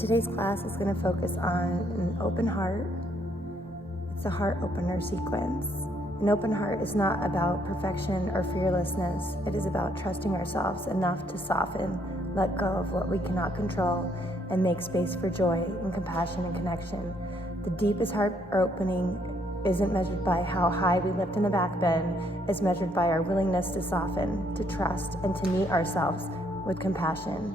Today's class is going to focus on an open heart. It's a heart opener sequence. An open heart is not about perfection or fearlessness. It is about trusting ourselves enough to soften, let go of what we cannot control, and make space for joy and compassion and connection. The deepest heart opening isn't measured by how high we lift in the backbend. It's measured by our willingness to soften, to trust, and to meet ourselves with compassion.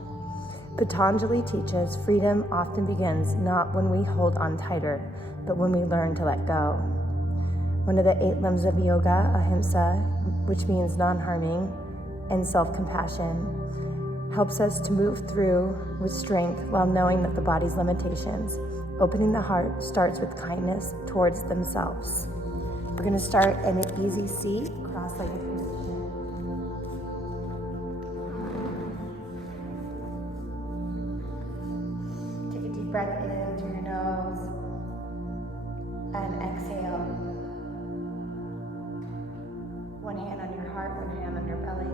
Patañjali teaches freedom often begins not when we hold on tighter, but when we learn to let go. One of the 8 limbs of yoga, ahimsa, which means non-harming, and self-compassion, helps us to move through with strength while knowing that the body's limitations. Opening the heart starts with kindness towards themselves. We're going to start in an easy seat, cross-legged position. Take a deep breath in through your nose and exhale. One hand on your heart, one hand on your belly.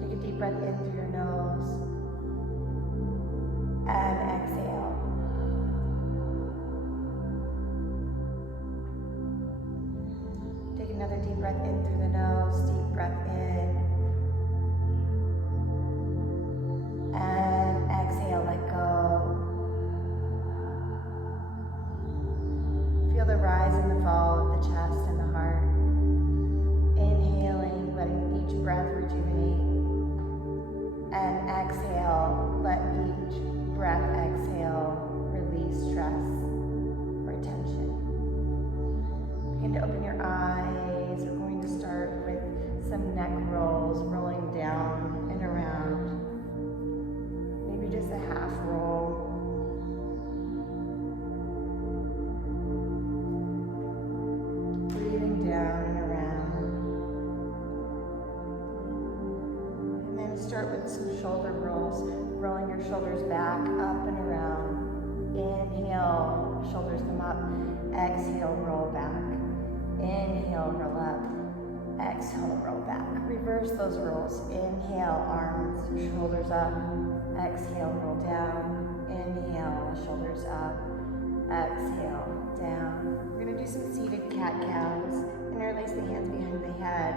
Take a deep breath in through your nose and exhale. Take another deep breath in through the nose, deep breath in. And exhale, let go. Feel the rise and the fall of the chest and the heart. Inhaling, letting each breath rejuvenate. And exhale, let each breath exhale, release stress or tension. Begin to open your eyes. We're going to start with some neck rolls, rolling down and around. Maybe just a half roll. Breathing down and around. And then start with some shoulder rolls, rolling your shoulders back, up and around. Inhale, shoulders come up. Exhale, roll back. Inhale, roll up. Exhale, roll back. Reverse those rolls. Inhale, arms, shoulders up. Exhale, roll down. Inhale, shoulders up. Exhale, down. We're going to do some seated cat-cows. Interlace the hands behind the head.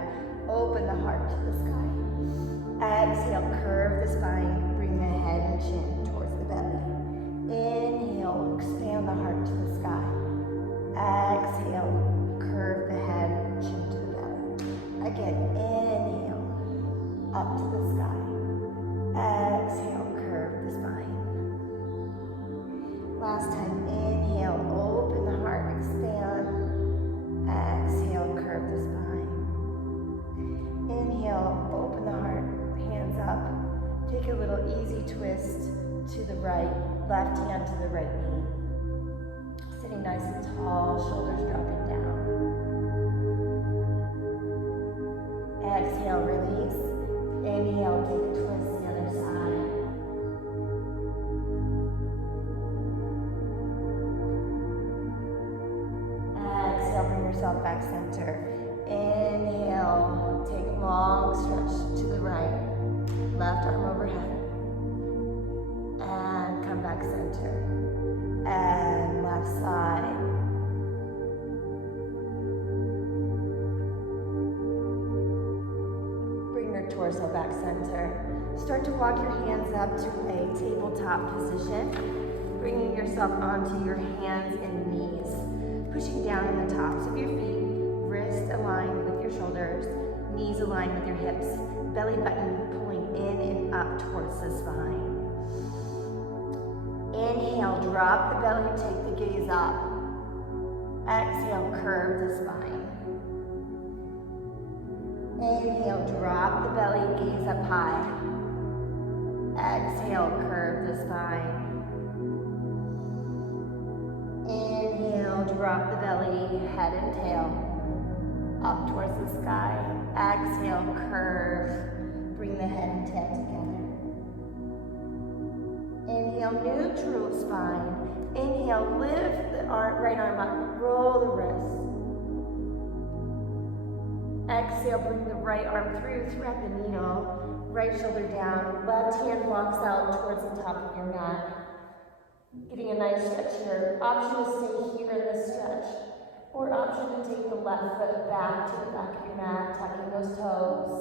Open the heart to the sky. Exhale, curve the spine. Bring the head and chin towards the belly. Inhale, expand the heart to the sky. Exhale, curve the head, chin to the belly. Again, inhale, up to the sky. Exhale, curve the spine. Last time, inhale, open the heart, expand. Exhale, curve the spine. Inhale, open the heart, hands up. Take a little easy twist to the right, left hand to the right knee. Sitting nice and tall, shoulders dropping down. Exhale, release. Inhale, take a twist to the other side. Exhale, bring yourself back center. Inhale, take a long stretch to the right. Left arm overhead. And come back center. And left side. Bring your torso back center. Start to walk your hands up to a tabletop position, bringing yourself onto your hands and knees, pushing down on the tops of your feet, wrists aligned with your shoulders, knees aligned with your hips, belly button pulling in and up towards the spine. Inhale, drop the belly, take the gaze up. Exhale, curve the spine. Inhale, drop the belly, gaze up high. Exhale, curve the spine. Inhale, drop the belly, head and tail, up towards the sky. Exhale, curve, bring the head and tail together. Inhale, neutral spine. Inhale, lift the right arm up, roll the wrist. Exhale, bring the right arm through, thread the needle. Right shoulder down, left hand walks out towards the top of your mat. Getting a nice stretch here. Option to stay here in this stretch, or option to take the left foot back to the back of your mat, tucking those toes.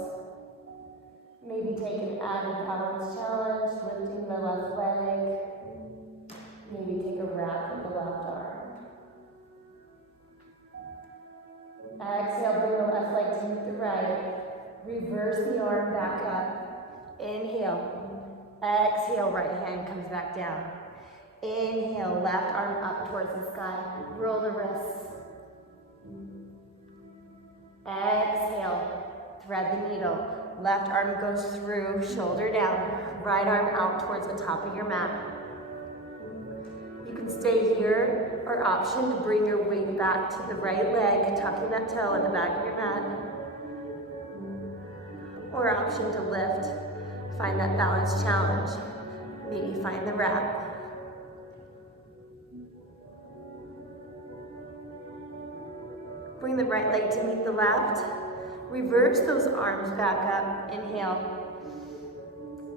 Maybe take an added balance challenge, lifting the left leg. Maybe take a wrap with the left arm. Exhale, bring the left leg to meet the right. Reverse the arm back up. Inhale. Exhale, right hand comes back down. Inhale, left arm up towards the sky. Roll the wrists. Exhale, thread the needle. Left arm goes through, shoulder down. Right arm out towards the top of your mat. You can stay here, or option to bring your weight back to the right leg, tucking that toe at the back of your mat. Or option to lift, find that balance challenge. Maybe find the wrap. Bring the right leg to meet the left. Reverse those arms back up. Inhale.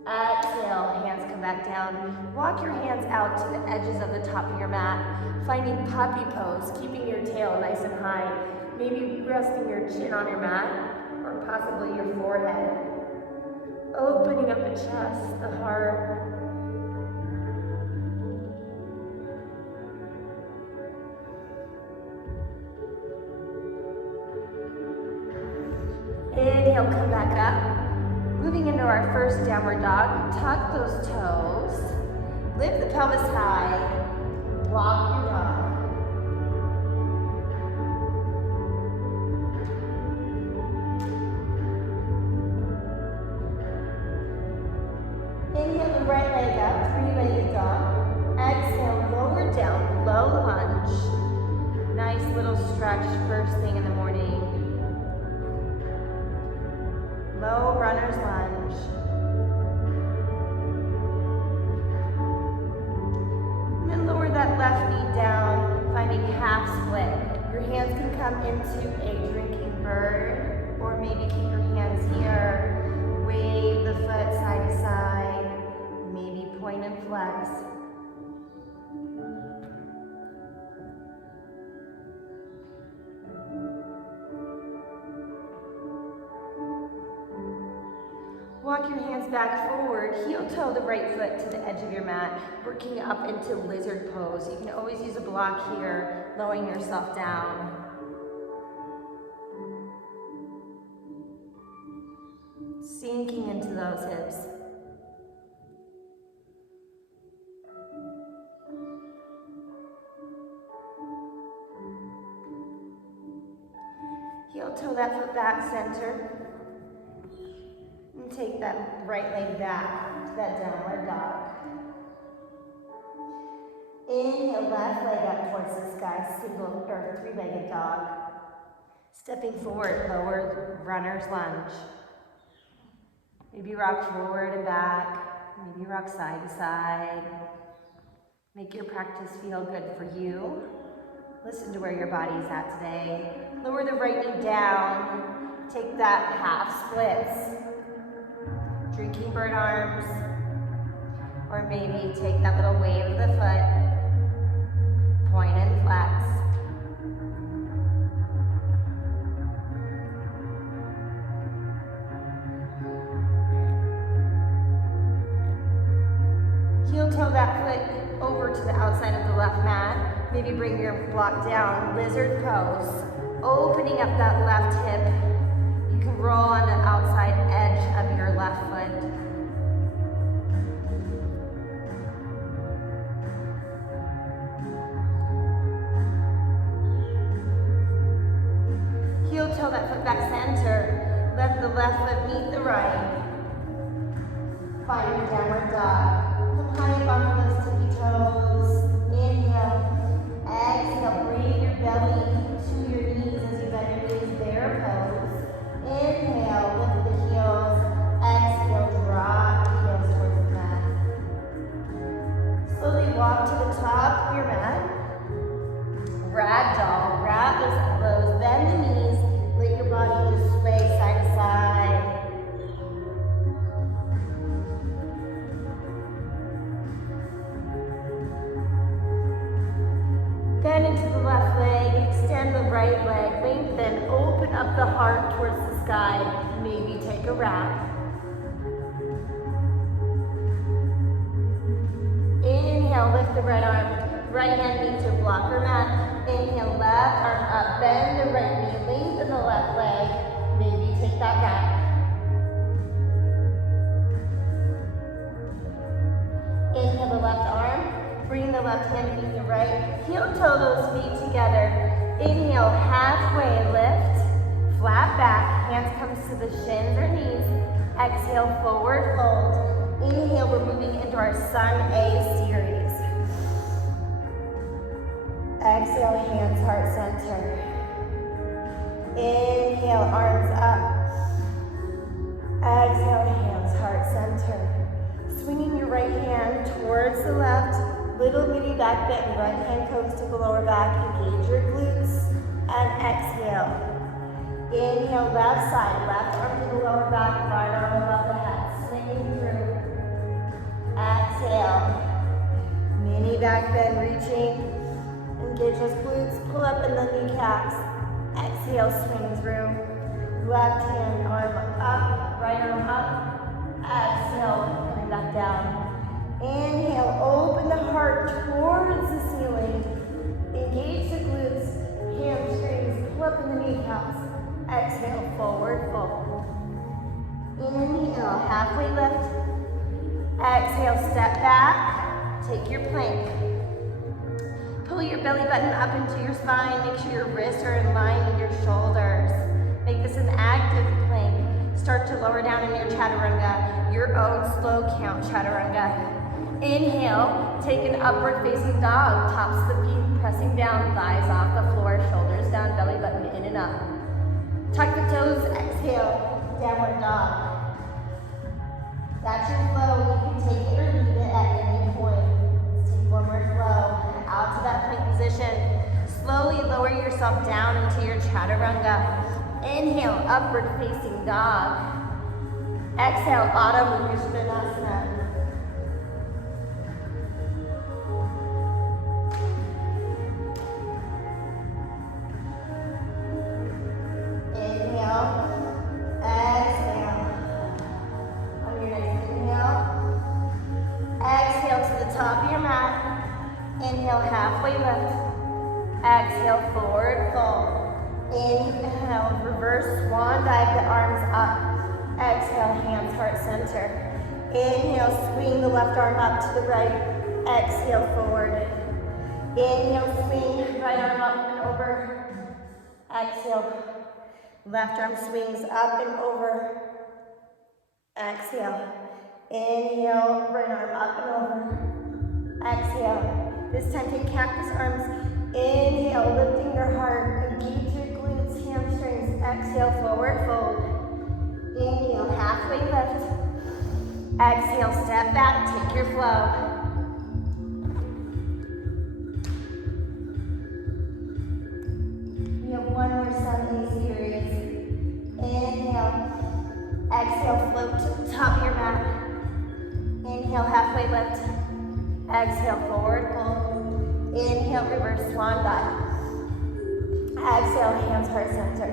Exhale, hands come back down. Walk your hands out to the edges of the top of your mat, finding puppy pose, keeping your tail nice and high. Maybe resting your chin on your mat, or possibly your forehead. Opening up the chest, the heart. Inhale, come back up. Moving into our first downward dog, tuck those toes. Lift the pelvis high. Walk your dog. Inhale the right leg up, three-legged dog. Exhale, lower down, low lunge. Nice little stretch first thing in the morning. Low runner's lunge. And then lower that left knee down, finding half split. Your hands can come into a drinking bird, or maybe keep your hands here. Wave the foot side to side. Maybe point and flex. Walk your hands back forward, heel toe the right foot to the edge of your mat, working up into lizard pose. You can always use a block here, lowering yourself down. Sinking into those hips. Heel toe that foot back center. And take that right leg back to that downward dog. Inhale, left leg up towards the sky, single or three-legged dog. Stepping forward, lower runner's lunge. Maybe rock forward and back. Maybe rock side to side. Make your practice feel good for you. Listen to where your body's at today. Lower the right knee down. Take that half splits. Drinking bird arms, or maybe take that little wave of the foot, point and flex. Heel toe that foot over to the outside of the left mat. Maybe bring your block down, lizard pose, opening up that left hip. You can roll on the outside edge of your left foot. Heel toe that foot back center. Let the left foot meet the right. Find your downward dog. Come high up onto those tippy toes. Inhale. Exhale. Bring your belly to your knees as you bend your knees. Bear pose. Inhale, lift the heels. Exhale, drop the heels towards the mat. Slowly walk to the top of your mat. Ragdoll, grab those elbows, bend the knees, let your body just sway side to side. right leg, lengthen, open up the heart towards the sky. Maybe take a wrap. Inhale, lift the right arm. Right hand needs your blocker mat. Inhale, left arm up. Bend the right knee, lengthen the left leg. Maybe take that wrap. Inhale the left arm. Bring the left hand beneath the right. Heel toe those feet together. Inhale, halfway lift. Flat back. Hands comes to the shins or knees. Exhale, forward fold. Inhale, we're moving into our Sun A series. Exhale, hands, heart center. Inhale, arms up. Exhale, hands, heart center. Swinging your right hand towards the left. Little mini back bend. Right hand comes to the lower back. Engage your glutes. And exhale. Inhale, left side. Left arm to the lower back. Right arm above the head. Swinging through. Exhale. Mini back bend, reaching. Engage those glutes. Pull up in the kneecaps. Exhale, swing through. Left hand, arm up. Right arm up. Exhale, coming back down. Inhale, open the heart towards the ceiling. Engage the glutes, hamstrings, pull up in the kneecaps. Exhale, forward fold. Inhale, halfway lift. Exhale, step back. Take your plank. Pull your belly button up into your spine. Make sure your wrists are in line with your shoulders. Make this an active plank. Start to lower down in your chaturanga, your own slow count chaturanga. Inhale, take an upward facing dog. Tops of the feet pressing down, thighs off the floor, shoulders down, belly button in and up. Tuck the toes, exhale, downward dog. That's your flow. You can take it or leave it at any point. Let's take one more flow. Out to that plank position. Slowly lower yourself down into your chaturanga. Inhale, upward facing dog. Exhale, Adho Mukha Svanasana. Inhale, exhale. On your next inhale, exhale to the top of your mat. Inhale, halfway lift. Exhale, forward fold. Inhale, reverse swan dive, the arms up. Exhale, hands, heart center. Inhale, swing the left arm up to the right. Exhale, forward. Inhale, swing, right arm up and over. Exhale, left arm swings up and over. Exhale. Inhale, right arm up and over. Exhale. This time take cactus arms. Inhale, lifting your heart. Engage your glutes, hamstrings. Exhale, forward fold. Inhale, halfway lift. Exhale, step back, take your flow. We have one more Sunday series. Inhale, exhale, float to the top of your mat. Inhale, halfway lift. Exhale, forward fold. Inhale, reverse swan dive. Exhale, hands, heart center.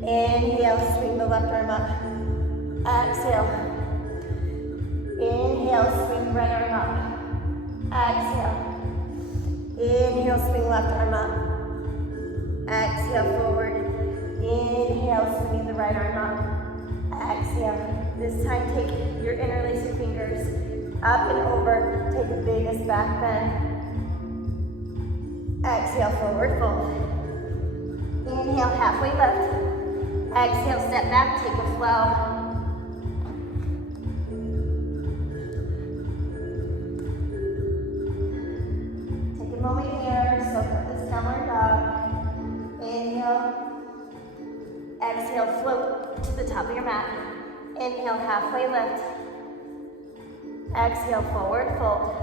Inhale, swing the left arm up. Exhale. Inhale, swing right arm up. Exhale. Inhale, swing left arm up. Exhale, forward. Inhale, swing the right arm up. Exhale. This time, take your interlace your fingers up and over. Take the biggest back bend. Exhale, forward fold. Inhale, halfway lift. Exhale, step back, take a flow. Take a moment here, soak up this downward dog. Inhale. Exhale, float to the top of your mat. Inhale, halfway lift. Exhale, forward fold.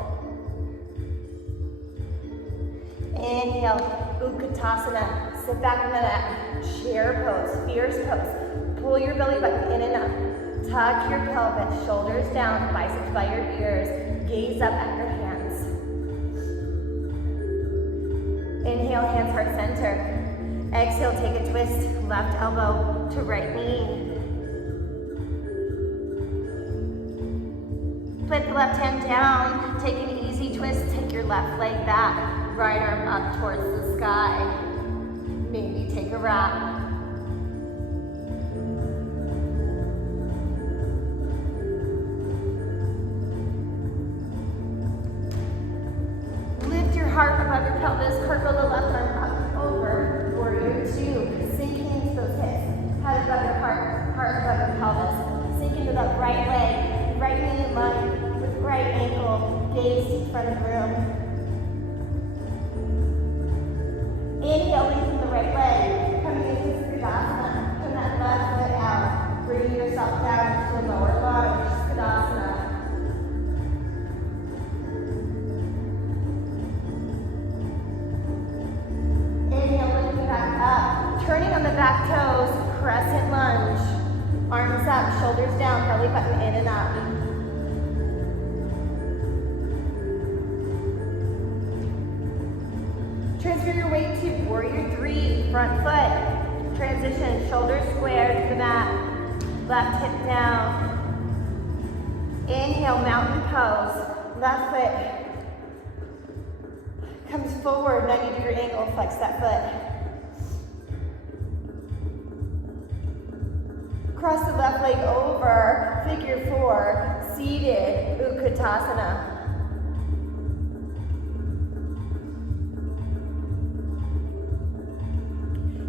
Inhale, Utkatasana. Sit back in the mat. Chair pose, fierce pose. Pull your belly button in and up. Tuck your pelvis, shoulders down, biceps by your ears. Gaze up at your hands. Inhale, hands, heart center. Exhale, take a twist, left elbow to right knee. Put the left hand down, take an easy twist, take your left leg back, right arm up towards the sky. Maybe take a wrap. Lift your heart above your pelvis, cartwheel the left arm up over, warrior two, sinking into those hips, head above your heart above your pelvis, sink into that right leg, right knee in line with right ankle, gaze to the front of the room. Inhale, lengthen the right leg, coming into Skadasana. Turn that left foot out, bringing yourself down to a lower body, Skadasana. Inhale, lifting back up, turning on the back toes, crescent lunge. Arms up, shoulders down, belly button in and up. Transfer your weight to warrior three, front foot. Transition, shoulders square to the mat. Left hip down. Inhale, mountain pose. Left foot comes forward, 90-degree angle, flex that foot. Cross the left leg over, figure four, seated, Utkatasana.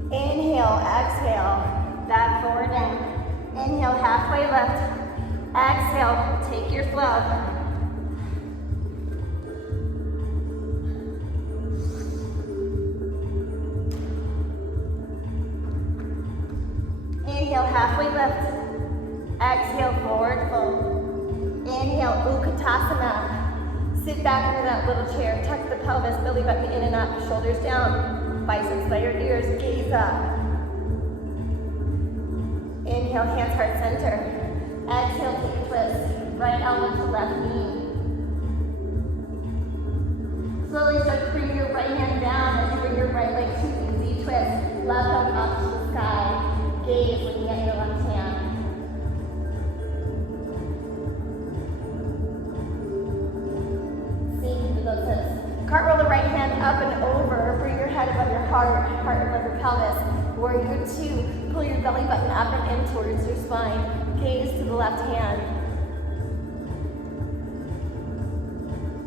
Inhale, exhale, back forward down. Inhale, halfway lift. Exhale, take your flow. Inhale, halfway lift. Exhale, forward fold. Inhale, Utkatasana. Sit back into that little chair. Tuck the pelvis, belly button in and up, shoulders down. Biceps by your ears, gaze up. Inhale, hands heart center. Exhale, take a twist. Right elbow to left knee. Slowly start to bring your right hand down as you bring your right leg to easy twist. Left arm up to the sky. Gaze looking at your left hand. Sink into those hips. Cartwheel the right hand up and over. Bring your head above your heart above your pelvis. Warrior two. Pull your belly button up and in towards your spine. Gaze to the left hand.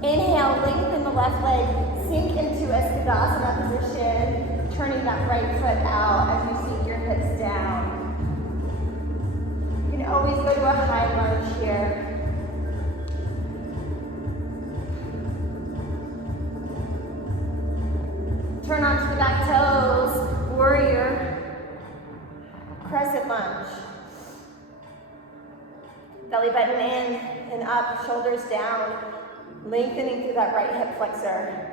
Inhale, lengthen the left leg. Sink into a Skadasana position. Turning that right foot out as you sink your hips down. You can always go to a high lunge here. Turn onto the back toes, warrior, crescent lunge. Belly button in and up, shoulders down, lengthening through that right hip flexor.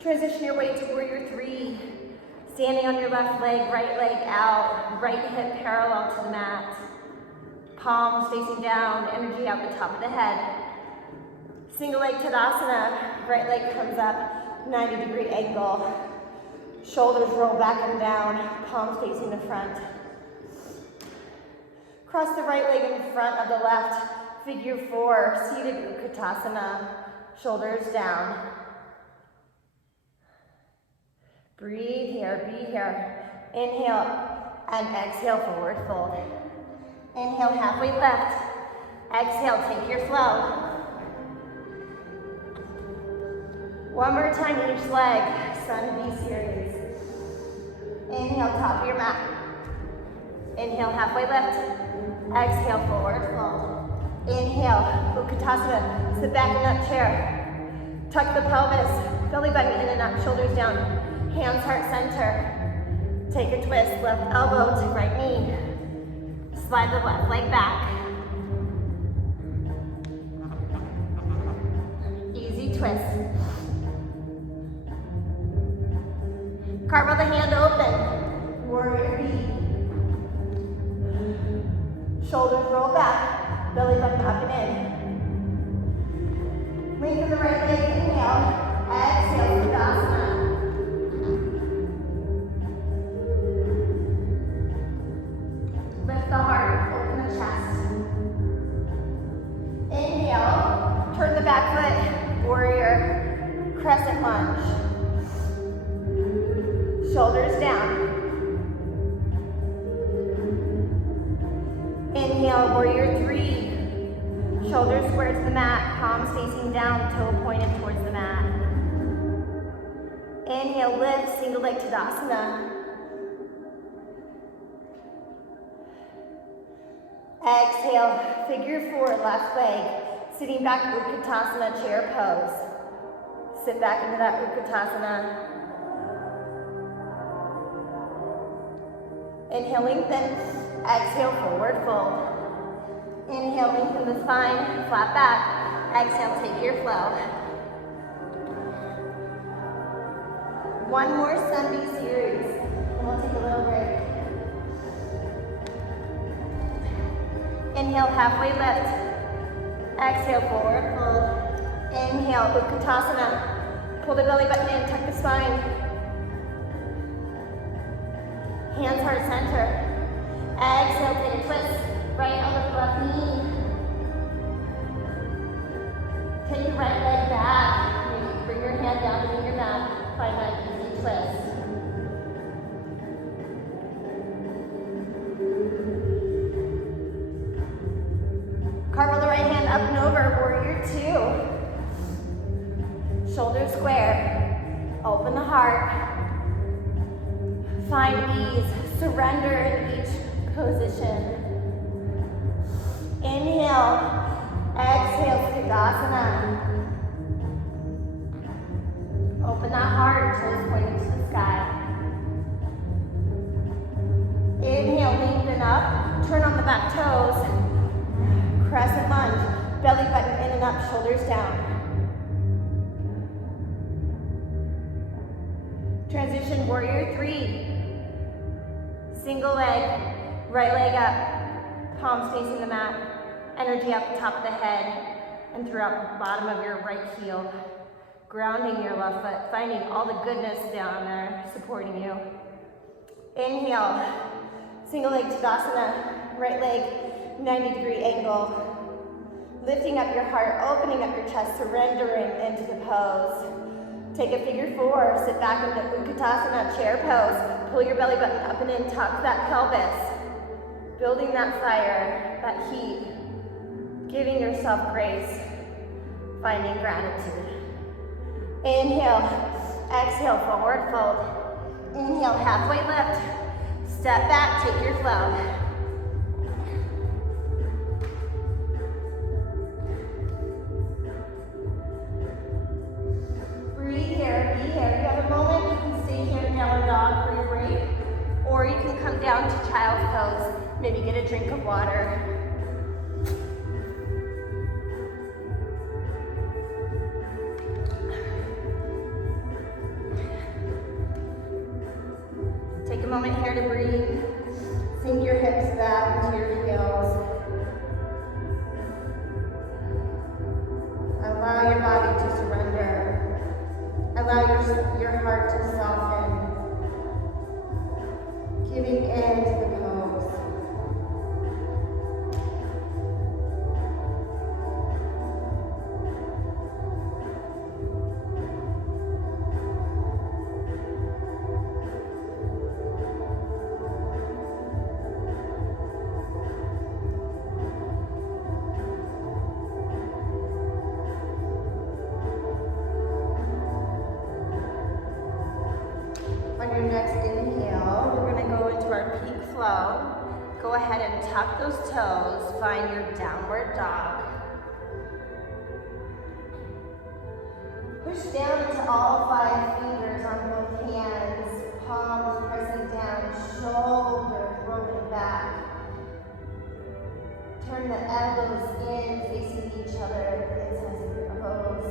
Transition your weight to warrior three. Standing on your left leg, right leg out, right hip parallel to the mat. Palms facing down, energy out the top of the head. Single leg Tadasana, right leg comes up, 90-degree angle. Shoulders roll back and down, palms facing the front. Cross the right leg in front of the left, figure four, seated Utkatasana, shoulders down. Breathe here, be here. Inhale and exhale, forward fold. Inhale, halfway left. Exhale, take your flow. One more time each leg, Sun B series. Inhale, top of your mat. Inhale, halfway lift. Exhale, forward fold. Inhale, Utkatasana. Sit back in that chair. Tuck the pelvis, belly button in and up, shoulders down. Hands heart center. Take a twist, left elbow to right knee. Slide the left leg back. Easy twist. Cartwheel the hand open. Warrior B. Shoulders roll back. Belly button up and in. Lengthen the right leg. Inhale. Exhale. Tadasana. the back foot, warrior, crescent lunge. Shoulders down. Inhale, warrior three. Shoulders square to the mat, palms facing down, toe pointed towards the mat. Inhale, lift, single leg Tadasana. Exhale, figure four, left leg. Sitting back, Utkatasana, chair pose. Sit back into that Utkatasana. Inhale, lengthen. Exhale, forward fold. Inhale, lengthen the spine, flat back. Exhale, take your flow. One more Sunday series, and we'll take a little break. Inhale, halfway lift. Exhale, forward fold. Inhale, Utkatasana. Pull the belly button in, tuck the spine. Hands heart center. Exhale, take a twist. Right elbow to left knee. Take your right leg back. Maybe bring your hand down to your mat. Find that easy twist. Cartwheel the right hand up and over, warrior two. Shoulders square. Open the heart. Find ease. Surrender in each position. Inhale. Exhale, Tadasana. Open that heart, toes pointing to the sky. Inhale, lengthen up. Turn on the back toes. Crescent lunge. Belly button in and up, shoulders down. Transition, warrior three. Single leg, right leg up, palms facing the mat, energy up the top of the head and throughout the bottom of your right heel. Grounding your left foot, finding all the goodness down there, supporting you. Inhale, single leg Tadasana, right leg, 90-degree angle. Lifting up your heart, opening up your chest, surrendering into the pose. Take a figure four, sit back into Utkatasana, chair pose. Pull your belly button up and in, tuck that pelvis. Building that fire, that heat. Giving yourself grace, finding gratitude. Inhale, exhale, forward fold. Inhale, halfway lift. Step back, take your flow. Breathe here, be here. You have a moment, you can stay here in downward dog for your break, or you can come down to child's pose, maybe get a drink of water. Take a moment here to breathe. Sink your hips back into your heels. Allow your body to surrender. Allow your heart to soften. Giving in to the pose. On your next inhale, we're going to go into our peak flow. Go ahead and tuck those toes. Find your downward dog. Push down into all 5 fingers on both hands. Palms pressing down, shoulders rolling back. Turn the elbows in, facing each other. This has a pose.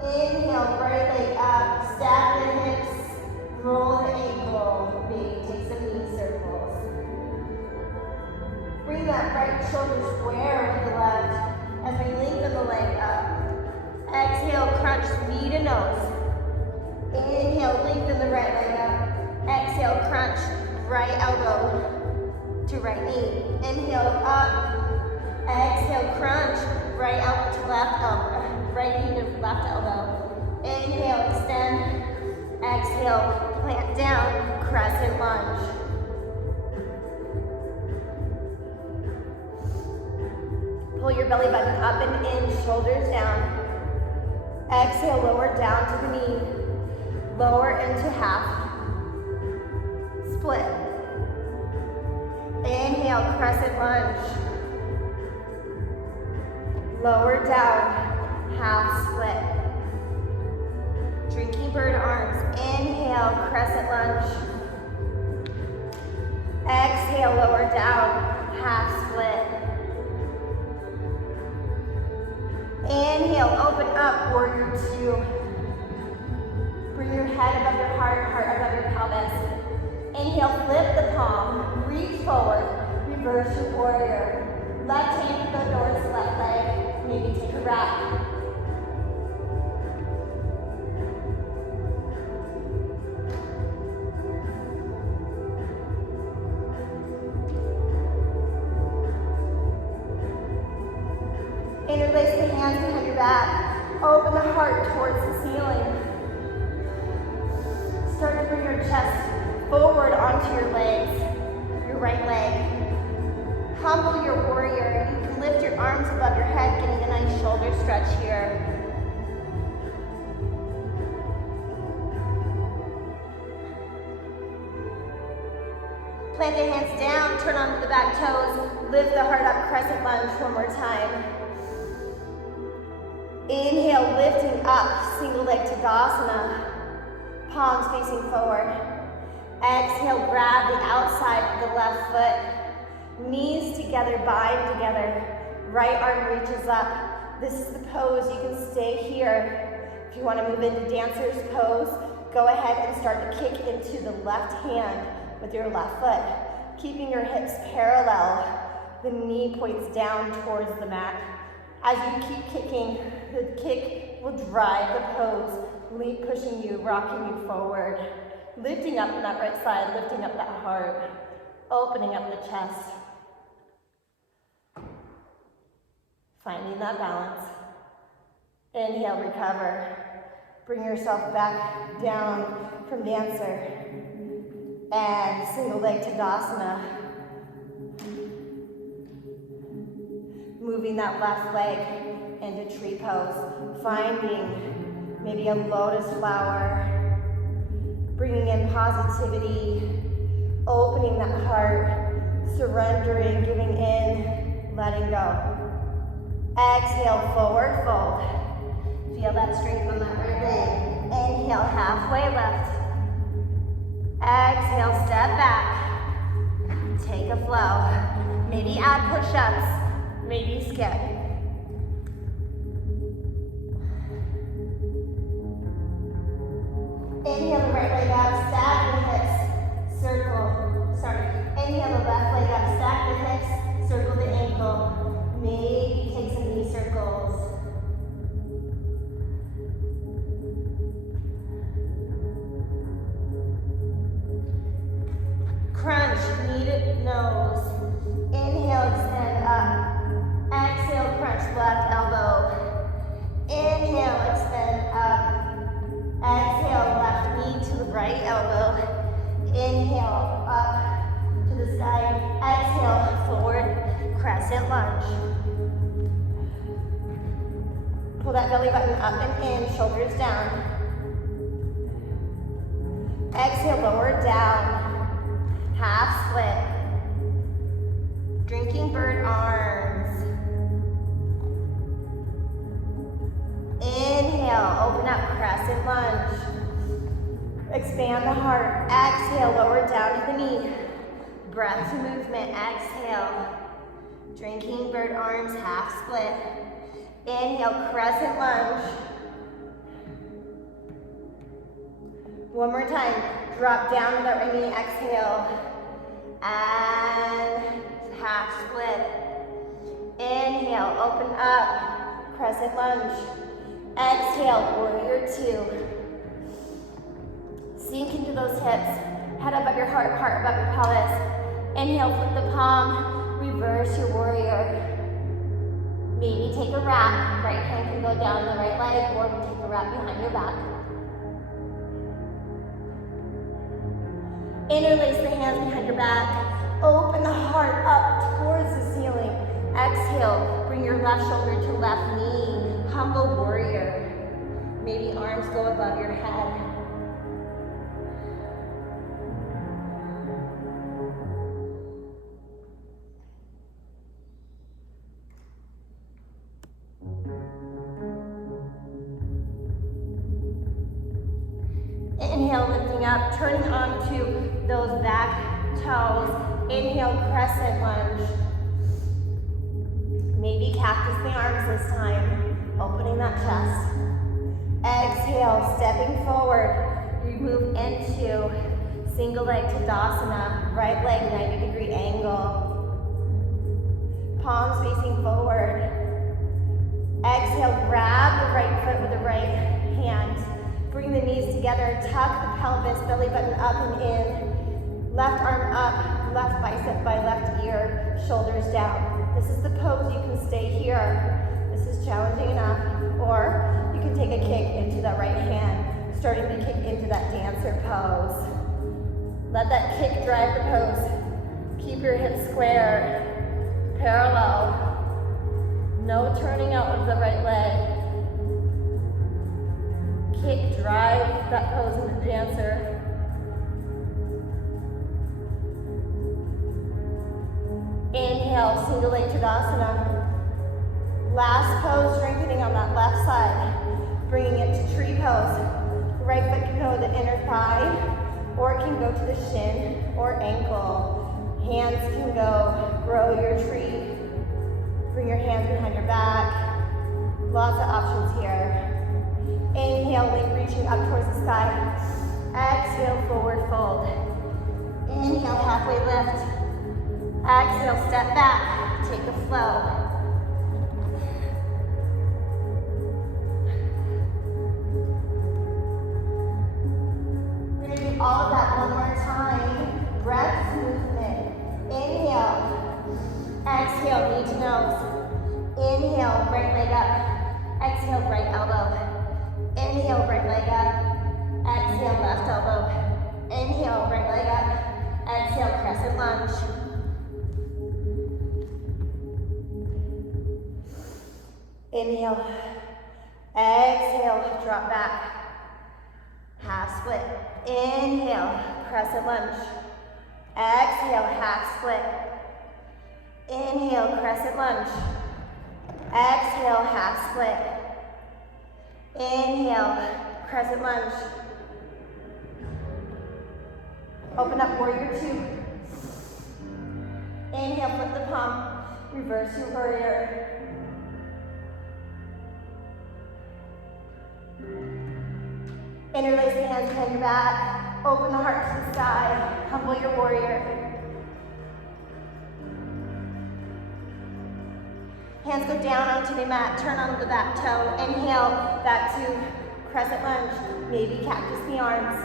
Inhale, right leg up, stack the hips, roll the ankle, maybe take some knee circles. Bring that right shoulder square with the left as we lengthen the leg up. Exhale, crunch knee to nose. Inhale, lengthen the right leg up. Exhale, crunch right elbow to right knee. Inhale, up. Exhale, crunch Exhale, plant down, crescent lunge. Pull your belly button up and in, shoulders down. Exhale, lower down to the knee. Lower into half. Split. Inhale, crescent lunge. Lower down, half split. Drinking bird arms. Inhale, crescent lunge. Exhale, lower down, half split. Inhale, open up, warrior two. Bring your head above your heart, heart above your pelvis. Inhale, flip the palm, reach forward, reverse your warrior. Left hand can go towards the left leg, maybe take a wrap. Interlace the hands behind your back. Open the heart towards the ceiling. Start to bring your chest forward onto your legs, your right leg. Humble your warrior. You can lift your arms above your head, getting a nice shoulder stretch here. Plant the hands down, turn onto the back toes, lift the heart up, crescent lunge one more time. Inhale, lifting up, single leg Tadasana, palms facing forward. Exhale, grab the outside of the left foot, knees together, bind together, right arm reaches up. This is the pose, you can stay here. If you want to move into dancer's pose, go ahead and start to kick into the left hand with your left foot. Keeping your hips parallel, the knee points down towards the mat. As you keep kicking, the kick will drive the pose, pushing you, rocking you forward. Lifting up that right side, lifting up that heart, opening up the chest. Finding that balance. Inhale, recover. Bring yourself back down from dancer. And single leg Tadasana. Moving that left leg into tree pose. Finding maybe a lotus flower. Bringing in positivity. Opening that heart. Surrendering, giving in, letting go. Exhale, forward fold. Feel that strength on that right leg. Inhale, halfway left. Exhale, step back. Take a flow. Maybe add push-ups. Maybe skip. Inhale the right leg up, stack the hips, circle. Sorry. Inhale the left leg up, stack the hips, circle the ankle. Maybe take some knee circles. Crunch, knee to nose. Inhale, extend up. Exhale, crunch left elbow. Inhale, extend up. Exhale, left knee to the right elbow. Inhale, up to the side. Exhale, forward, crescent lunge. Pull that belly button up and in, shoulders down. Exhale, lower down. Half split. Drinking bird arms. Inhale, open up, crescent lunge. Expand the heart. Exhale, lower down to the knee. Breath to movement, exhale. Drinking bird arms, half split. Inhale, crescent lunge. One more time. Drop down to that right knee, exhale. And half split. Inhale, open up, crescent lunge. Exhale, warrior two. Sink into those hips. Head above your heart, heart above your pelvis. Inhale, flip the palm, reverse your warrior. Maybe take a wrap. Right hand can go down the right leg, or take a wrap behind your back. Interlace the hands behind your back. Open the heart up towards the ceiling. Exhale, bring your left shoulder to left knee. Humble warrior. Maybe arms go above your head. Inhale, lifting up, turning onto those back toes. Inhale, crescent lunge. Maybe cactus the arms this time, opening that chest. Exhale, stepping forward. You move into single leg Tadasana, right leg 90-degree angle. Palms facing forward. Exhale, grab the right foot with the right hand. Bring the knees together, tuck the pelvis, belly button up and in. Left arm up, left bicep by left ear, shoulders down. This is the pose, you can stay here. This is challenging enough. Or you can take a kick into that right hand, starting to kick into that dancer pose. Let that kick drive the pose. Keep your hips square, parallel. No turning out of the right leg. Kick, drive that pose in the dancer. Inhale, single leg Tadasana. Last pose, strengthening on that left side. Bringing it to tree pose. Right foot can go to the inner thigh, or it can go to the shin or ankle. Hands can go, grow your tree. Bring your hands behind your back. Lots of options here. Inhale, link reaching up towards the sky. Exhale, forward fold. Inhale, halfway lift. Exhale, step back, take the flow. We're gonna do all of that one more time. Breath movement. Inhale. Exhale, knee to nose. Inhale, right leg up. Exhale, right elbow. Inhale, right leg up. Exhale, left elbow. Inhale, right leg up. Exhale, crescent lunge. Inhale. Exhale, drop back. Half split. Inhale, crescent lunge. Exhale, half split. Inhale, crescent lunge. Exhale, half split. Inhale, crescent lunge. Open up warrior two. Inhale, flip the palm. Reverse your warrior. Interlace the hands behind your back. Open the heart to the sky. Humble your warrior. Hands go down onto the mat. Turn on the back toe. Inhale, back to crescent lunge. Maybe cactus the arms.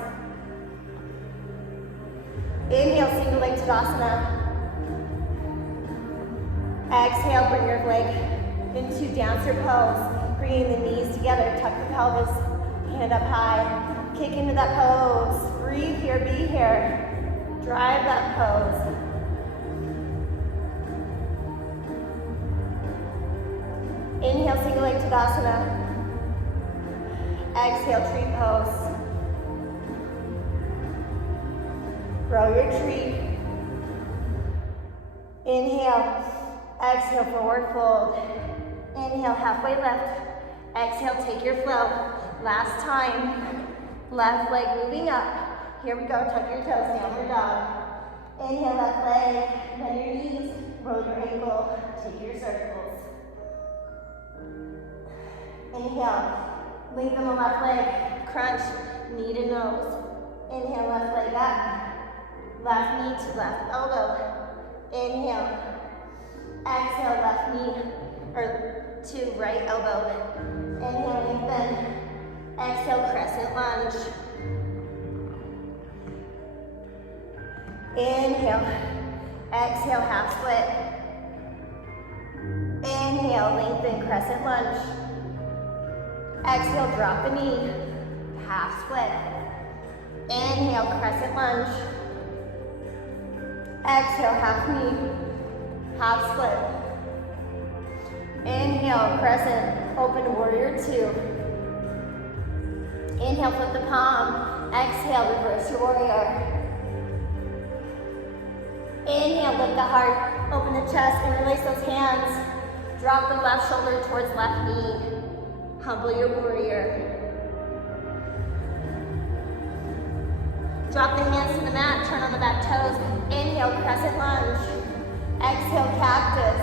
Inhale, single leg Tadasana. Exhale, bring your leg into dancer pose. Bringing the knees together, tuck the pelvis. Hand up high, kick into that pose. Breathe here, be here. Drive that pose. Inhale, single leg Tadasana. Exhale, tree pose. Grow your tree. Inhale, exhale, forward fold. Inhale, halfway lift. Exhale, take your flow. Last time, left leg moving up. Here we go, tuck your toes, downward dog. Inhale, left leg, bend your knees, roll your ankle, take your circles. Inhale, lengthen the left leg, crunch, knee to nose. Inhale, left leg up, left knee to left elbow. Inhale, exhale, left knee, or to right elbow. Inhale, lengthen. Exhale, crescent lunge. Inhale. Exhale, half split. Inhale, lengthen, crescent lunge. Exhale, drop the knee. Half split. Inhale, crescent lunge. Exhale, half knee, half split. Inhale, crescent, open warrior two. Inhale, flip the palm. Exhale, reverse your warrior. Inhale, lift the heart, open the chest, interlace those hands. Drop the left shoulder towards left knee. Humble your warrior. Drop the hands to the mat, turn on the back toes. Inhale, crescent lunge. Exhale, cactus.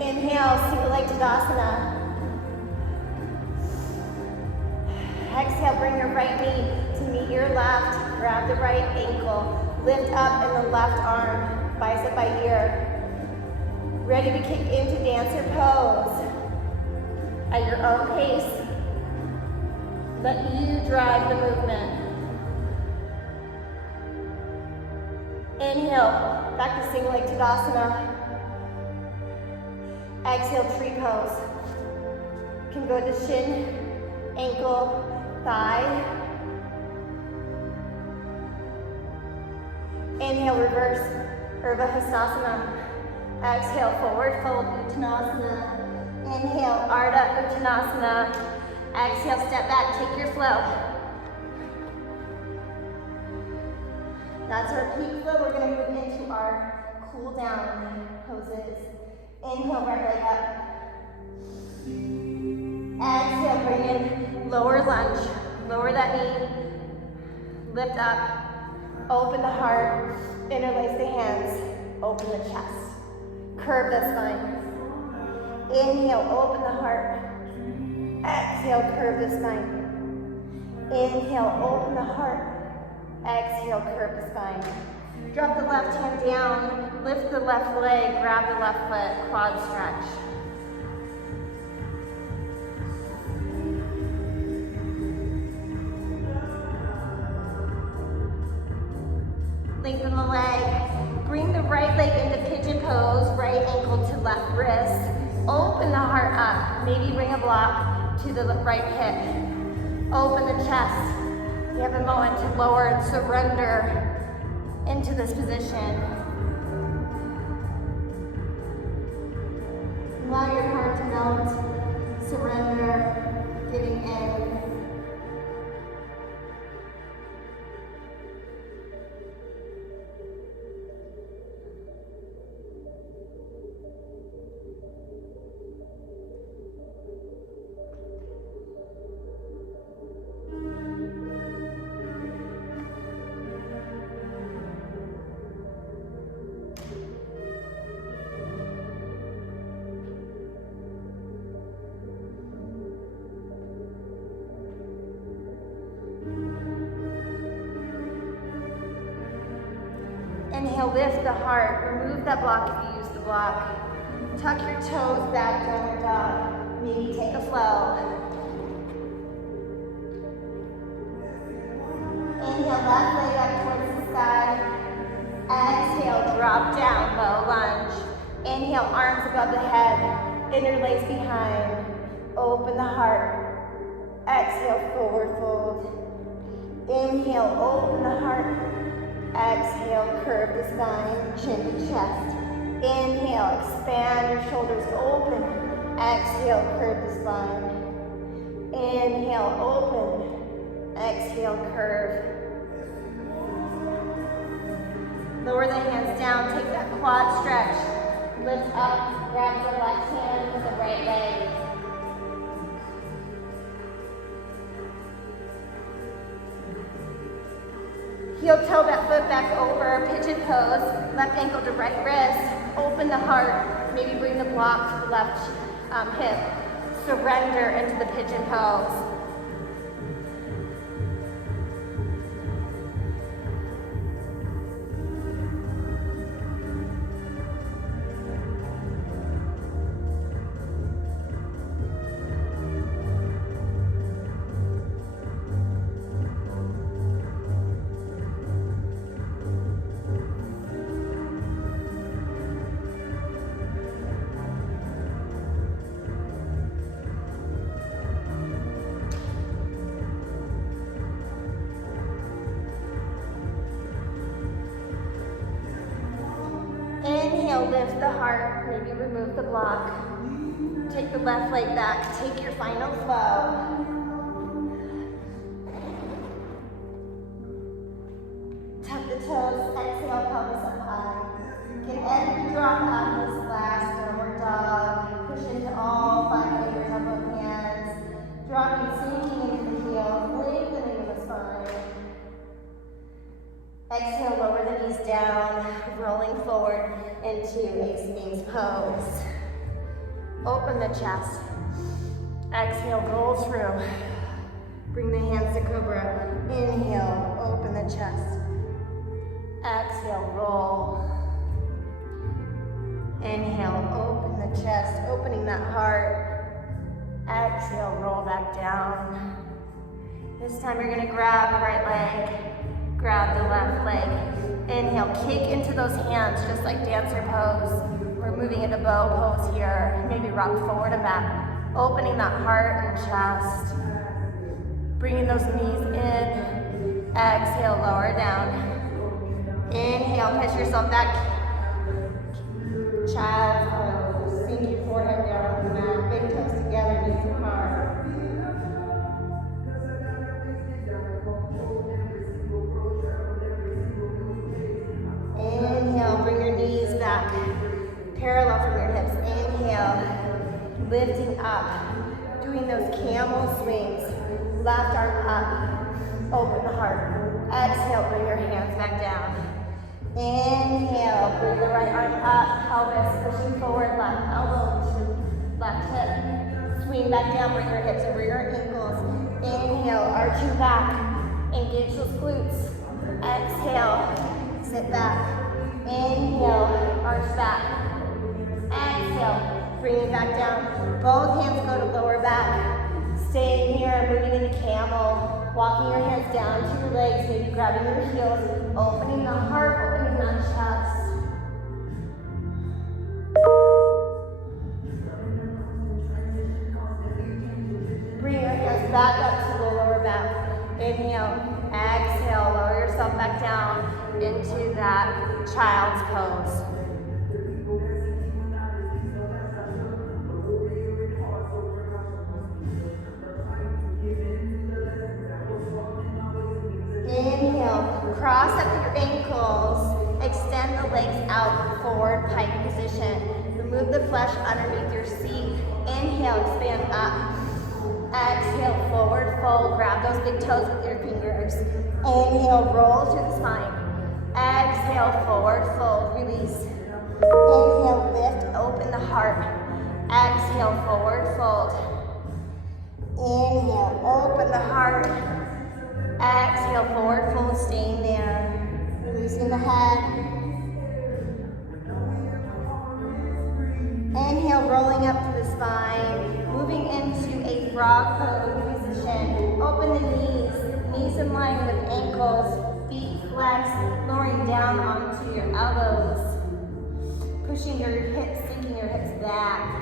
Inhale, single leg Tadasana. Exhale, bring your right knee to meet your left. Grab the right ankle. Lift up in the left arm, bicep by ear. Ready to kick into dancer pose. At your own pace. Let you drive the movement. Inhale, back to single leg Tadasana. Exhale, tree pose. You can go to shin, ankle, thigh. Inhale, reverse, Urdhva Hastasana. Exhale, forward fold, Uttanasana. Inhale, Ardha Uttanasana. Exhale, step back, take your flow. That's our peak flow. We're going to move into our cool down poses. Inhale, right leg up. Exhale, bring in lower lunge. Lower that knee. Lift up. Open the heart. Interlace the hands. Open the chest. Curve the spine. Inhale, open the heart. Exhale, curve the spine. Inhale, open the heart. Exhale, curve the spine. Drop the left hand down, lift the left leg, grab the left foot, quad stretch. Lengthen the leg. Bring the right leg into pigeon pose, right ankle to left wrist. Open the heart up. Maybe bring a block to the right hip. Open the chest. You have a moment to lower and surrender into this position. Allow your heart to melt, surrender, giving in. Inhale, lift the heart. Remove that block if you use the block. Tuck your toes back, downward dog. Maybe take a flow. Inhale, left leg up towards the sky. Exhale, drop down, low lunge. Inhale, arms above the head. Interlace behind. Open the heart. Exhale, forward fold. Inhale, open the heart. Exhale, curve the spine, chin to chest. Inhale, expand your shoulders open. Exhale, curve the spine. Inhale, open. Exhale, curve. Lower the hands down, take that quad stretch. Lift up, grab the left hand with the right leg. Heel toe that foot back over, pigeon pose, left ankle to right wrist, open the heart, maybe bring the block to the left hip. Surrender into the pigeon pose. Inhale, lift the heart, maybe remove the block. Take the left leg back, take your final flow. Tuck the toes, exhale, pelvis up high. Get every drop out of this last downward dog. Push into all 5 fingers on both hands. Dropping, sinking into the heel, lengthening the spine. Exhale, lower the knees down, rolling forward into a Sphinx pose. Open the chest. Exhale, roll through. Bring the hands to cobra. Inhale, open the chest. Exhale, roll. Inhale, open the chest, opening that heart. Exhale, roll back down. This time you're gonna grab the right leg, grab the left leg. Inhale, kick into those hands just like dancer pose. We're moving into bow pose here. Maybe rock forward and back. Opening that heart and chest. Bringing those knees in. Exhale, lower down. Inhale, push yourself back. Child's pose. Sink your forehead down on the mat. Big toes together, knees and heart. Inhale, bring your knees back. Parallel from your hips. Inhale, lifting up. Doing those camel swings. Left arm up. Open the heart. Exhale, bring your hands back down. Inhale, bring the right arm up, pelvis pushing forward, left elbow to left hip. Swing back down, bring your hips over your ankles. Inhale, arch your back, engage those glutes. Exhale, sit back. Inhale, arch back. Exhale, bring it back down. Both hands go to lower back. Staying here, moving into camel. Walking your hands down to your legs, maybe grabbing your heels, opening the heart, opening that chest. Bring your hands back up to the lower back. Inhale, exhale, lower yourself back down into that child's pose. Inhale, cross up your ankles, extend the legs out, forward pike position. Remove the flesh underneath your seat. Inhale, expand up. Exhale, forward fold. Grab those big toes with your fingers. Inhale, roll through the spine. Exhale, forward fold, release. Inhale, lift, open the heart. Exhale, forward fold. Inhale, open the heart. Exhale, forward fold, staying there. Releasing the head. Inhale, rolling up to the spine. Moving into a frog pose position. Open the knees in line with ankles. Feet flex, lowering down onto your elbows. Pushing your hips, sinking your hips back.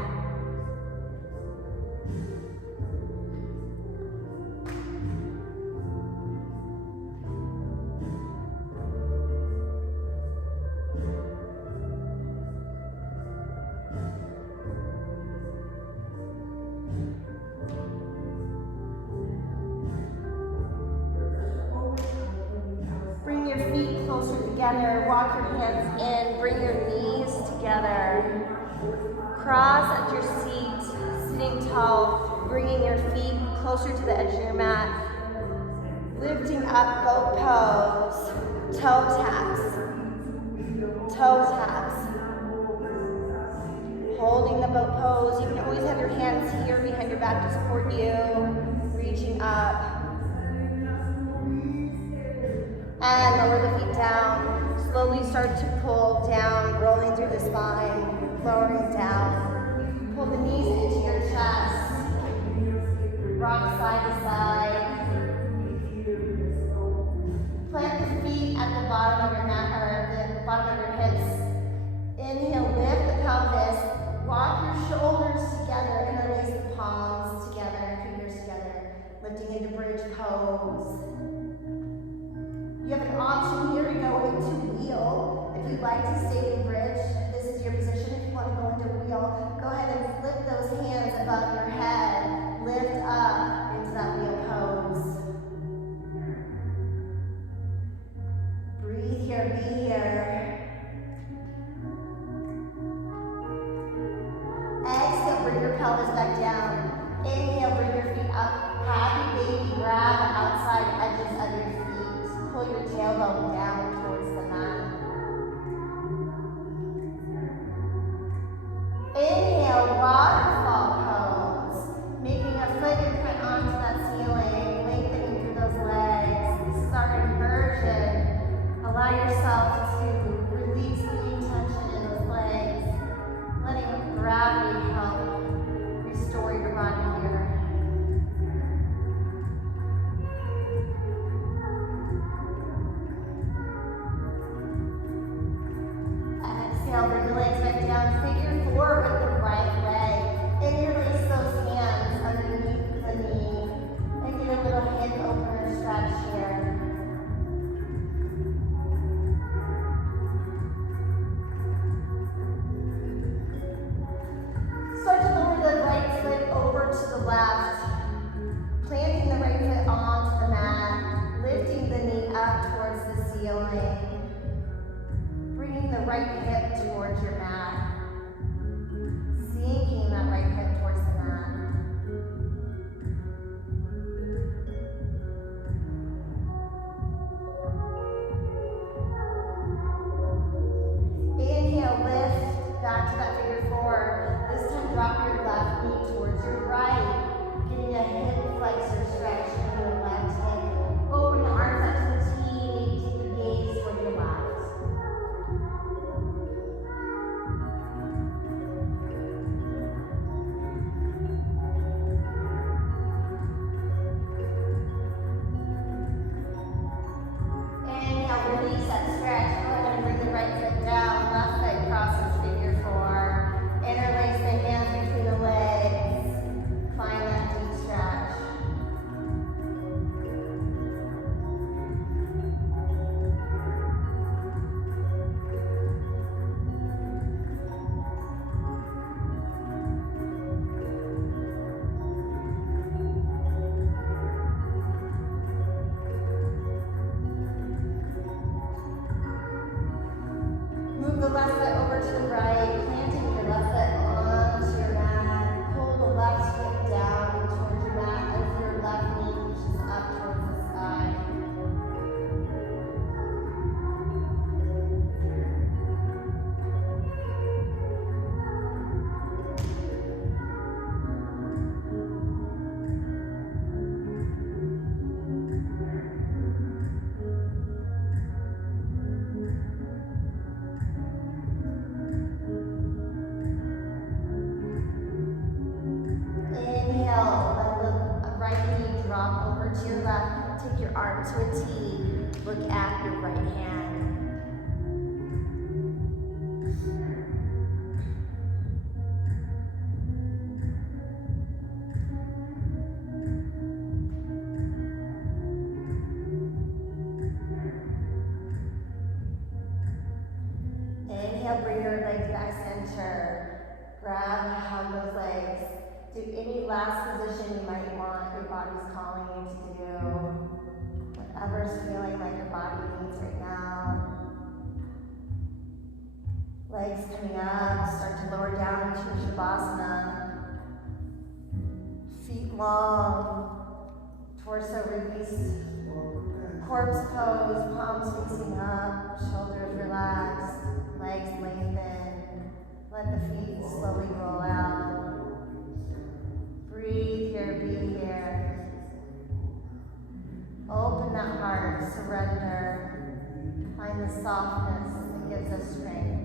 Together, walk your hands in, bring your knees together. Cross at your seat, sitting tall, bringing your feet closer to the edge of your mat. Lifting up, boat pose, toe taps, toe taps. Holding the boat pose, you can always have your hands here behind your back to support you. Reaching up. And lower the feet down. Slowly start to pull down, rolling through the spine, lowering down. Pull the knees into your chest. Rock side to side. Plant the feet at the bottom of your mat, or the bottom of your hips. Inhale, lift the pelvis. Walk your shoulders together, interlace the palms together, fingers together. Lifting into bridge pose. You have an option here to go into wheel. If you'd like to stay in bridge, this is your left, planting the right foot onto the mat, lifting the knee up towards the ceiling, bringing the right hip towards your mat, sinking that right hip towards the mat. Inhale, lift back to that figure four. This time drop your left knee towards your right, getting a hip flexor stretch in your left hip. Open the arms up to the T, maybe take the gaze toward your left. Inhale, release that stretch. Go ahead and bring the right foot down. Left leg crosses figure four. Interlace the hands between the legs. Find that deep stretch. Move the left foot over to the right, planting your left foot onto your mat. Pull the left hip down towards your mat as your left knee pushes up towards the sky. Inhale, let the right knee drop over to your left. Take your arm to a T. Look at your right hand. Inhale, bring your legs back center. Grab, hug those legs. Do any last position you might want your body's calling you to do. Whatever's feeling like your body needs right now. Legs coming up, start to lower down into your Shavasana. Feet long, torso released. Corpse pose, palms facing up, shoulders relaxed, legs lengthen. Let the feet slowly roll out. Breathe here, be here. Open that heart, surrender. Find the softness that gives us strength.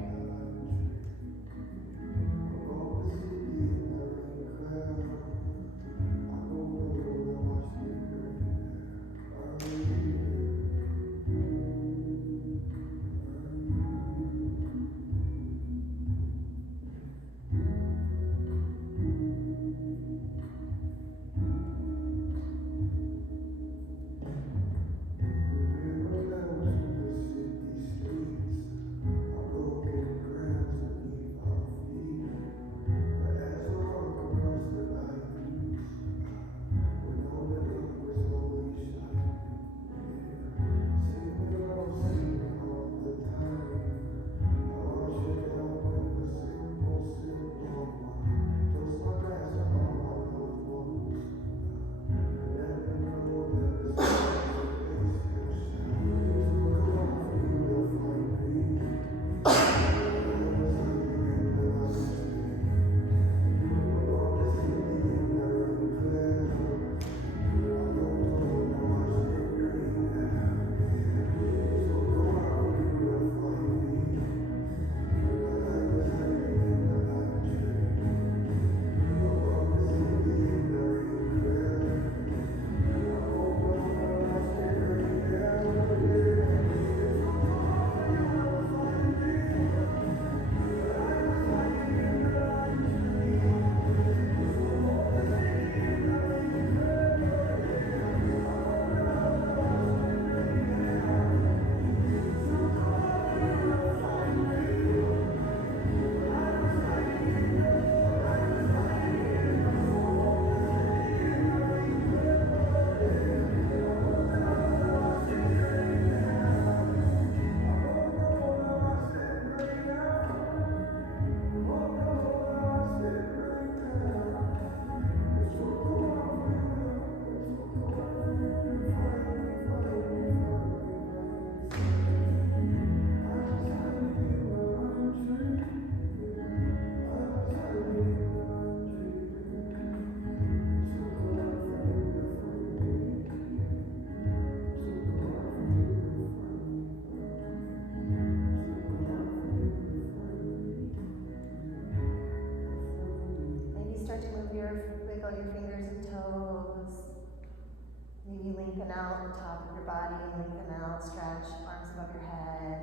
Maybe lengthen out the top of your body, lengthen out, stretch, arms above your head.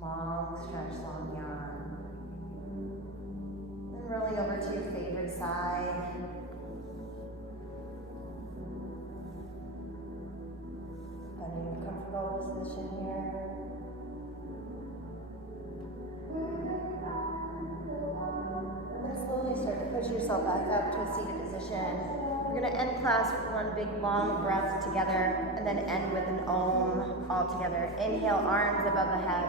Long stretch, long yawn. Then rolling over to your favorite side. Finding a comfortable position here. And slowly start to push yourself back up to a seated position. We're going to end class with one big long breath together and then end with an om all together. Inhale, arms above the head.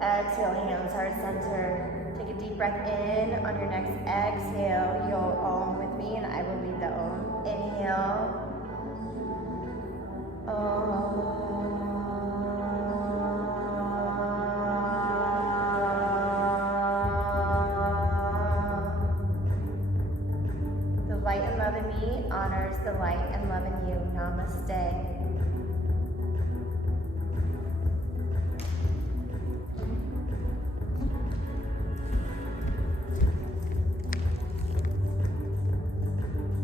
Exhale, hands heart center. Take a deep breath in. On your next exhale, you'll om with me and I will lead the om. Inhale. The light and love in me honors the light and love in you. Namaste.